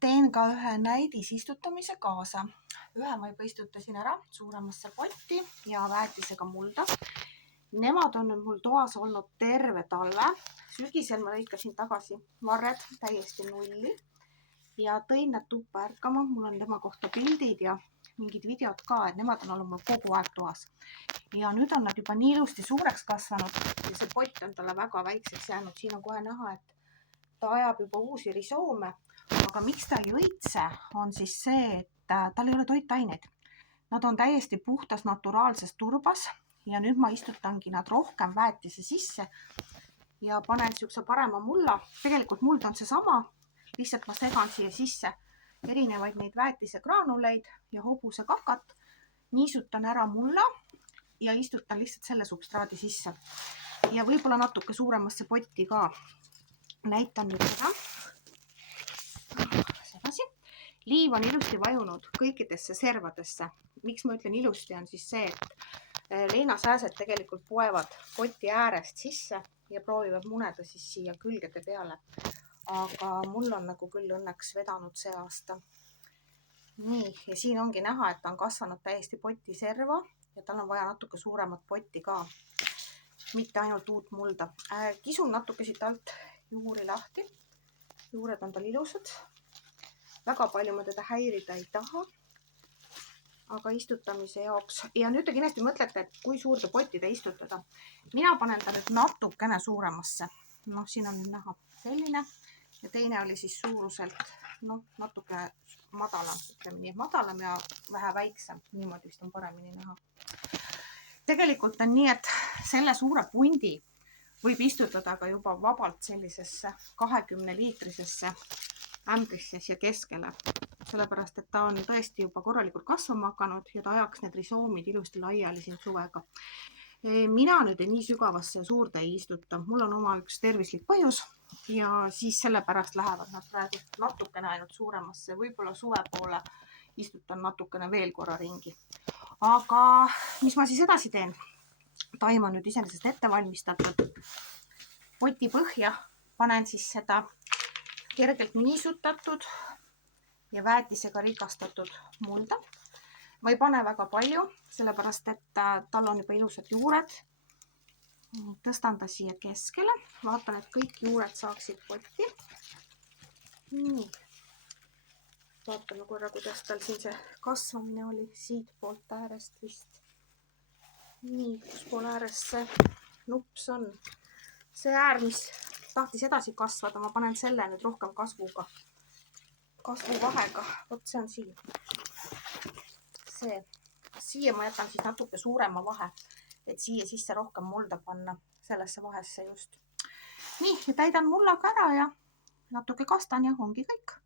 teen ka ühe näidisistutamise kaasa. Ühe ma juba istutasin ära suuremasse potti ja väetisega mulda. Nemad on nüüd mul toas olnud terve talve. Sügisel ma lõikasin tagasi varred täiesti nulli ja tõin nad tuppa ärkama. Mul on tema kohta pildid ja mingid videod ka, et nemad on olnud mul kogu aeg toas. Ja nüüd on nad juba nii ilusti suureks kasvanud ja see pott on talle väga väikseks jäänud. Siin on kohe näha, et ta ajab juba uusi risoome. Aga miks ta ei õitse, on siis see, et tal ei ole toitaineid. Nad on täiesti puhtas naturaalses turbas ja nüüd ma istutangi nad rohkem väetise sisse ja panen siukse parema mulla. Tegelikult muld on see sama, lihtsalt ma segan siia sisse erinevaid neid väetise graanuleid ja hobuse kakat. Niisutan ära mulla ja istutan lihtsalt selle substraadi sisse. Ja võib-olla natuke suuremasse potti ka. Näitan nüüd seda. Liiv on ilusti vajunud kõikidesse servadesse. Miks ma ütlen ilusti on siis see, et leinasääsed tegelikult poevad poti äärest sisse ja proovivad muneda siis siia külgede peale. Aga mul on nagu küll õnneks vedanud see aasta. Nii, ja siin ongi näha, et ta on kasvanud täiesti poti serva ja tal on vaja natuke suuremat potti ka. Mitte ainult uut mulda. Kisun natuke siit alt juuri lahti. Juured on tal ilusad. Väga palju ma teda häirida ei taha, aga istutamise jaoks. Ja nüüd te kindlasti mõtlete, et kui suurde potti te istutada. Mina panen ta nüüd natukene suuremasse. Siin on näha selline ja teine oli siis suuruselt natuke madalam. Ütleme nii, madalam ja vähe väiksem. Niimoodi vist on paremini näha. Tegelikult on nii, et selle suure pundi võib istutada ka juba vabalt sellisesse 20-liitrisesse ämbrisse ja keskele, sellepärast, et ta on tõesti juba korralikult kasvama hakanud ja ta ajaks need risoomid ilusti laiali siin suvega. Mina nüüd nii sügavasse ja suurde ei istuta. Mul on oma üks tervislik põhjus ja siis sellepärast lähevad nad praegu natukene ainult suuremasse. Võib-olla suve poole istutan natukene veel korra ringi. Aga mis ma siis edasi teen? Taim on nüüd iseenesest ette valmistatud. Poti põhja panen siis seda kergelt niisutatud ja väetisega rikastatud mulda. Ma ei pane väga palju, sellepärast, et tal on juba ilusad juured. Tõstan ta siia keskele. Vaatan, et kõik juured saaksid potti. Nii. Vaatame korra, kuidas tal siin see kasvamine oli siit poolt äärest vist. Nii, kus pool äärest see nups on. See äär, mis tahtis edasi kasvada, ma panen selle nüüd rohkem kasvuvahega. Vot see on siin. Siia ma jätan siis natuke suurema vahe, et siia sisse rohkem mulda panna, sellesse vahesse just. Nii, ja täidan mullaga ära ja natuke kastan ja ongi kõik.